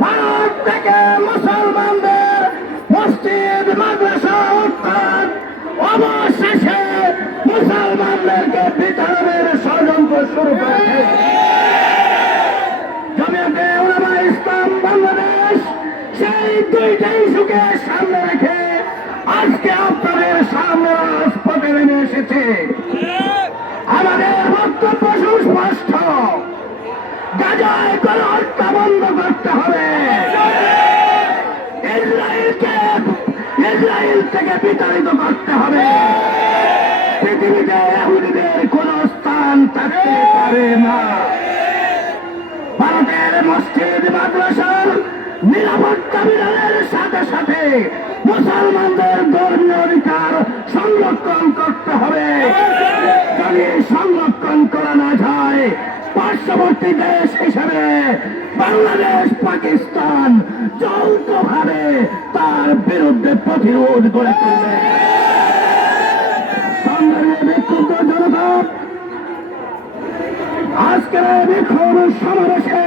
ভারত থেকে মুসলমানদের মসজিদ, মাদ্রাসা উৎখাত অবশেষে মুসলমানদেরকে বিতরণের ষড়যন্ত্র শুরু করেছে জমিয়তে উলামা ইসলাম বাংলাদেশ সেই দুইটাই সুখে সামনে রেখে আজকে আপনাদের সামনে রাজপথে নেমে এসেছে। গাজায় কোন হত্যা বন্ধ করতে হবে। ইসরায়েলকে, ইসরায়েল থেকে বিতাড়িত করতে হবে। পৃথিবীতে এহুদিদের কোন স্থান থাকতে পারে না। ভারতের মসজিদ, মাদ্রাসার নিরাপত্তা বিধানের সাথে সাথে মুসলমানদের ধর্মীয় অধিকার সংরক্ষণ করতে হবে। সংরক্ষণ করা না পার্শ্ববর্তী দেশ হিসেবে বাংলাদেশ, পাকিস্তান যৌথভাবে তার বিরুদ্ধে প্রতিরোধ গড়ে তুলবে। জনতা, আজকের বিক্ষোভ সমাবেশে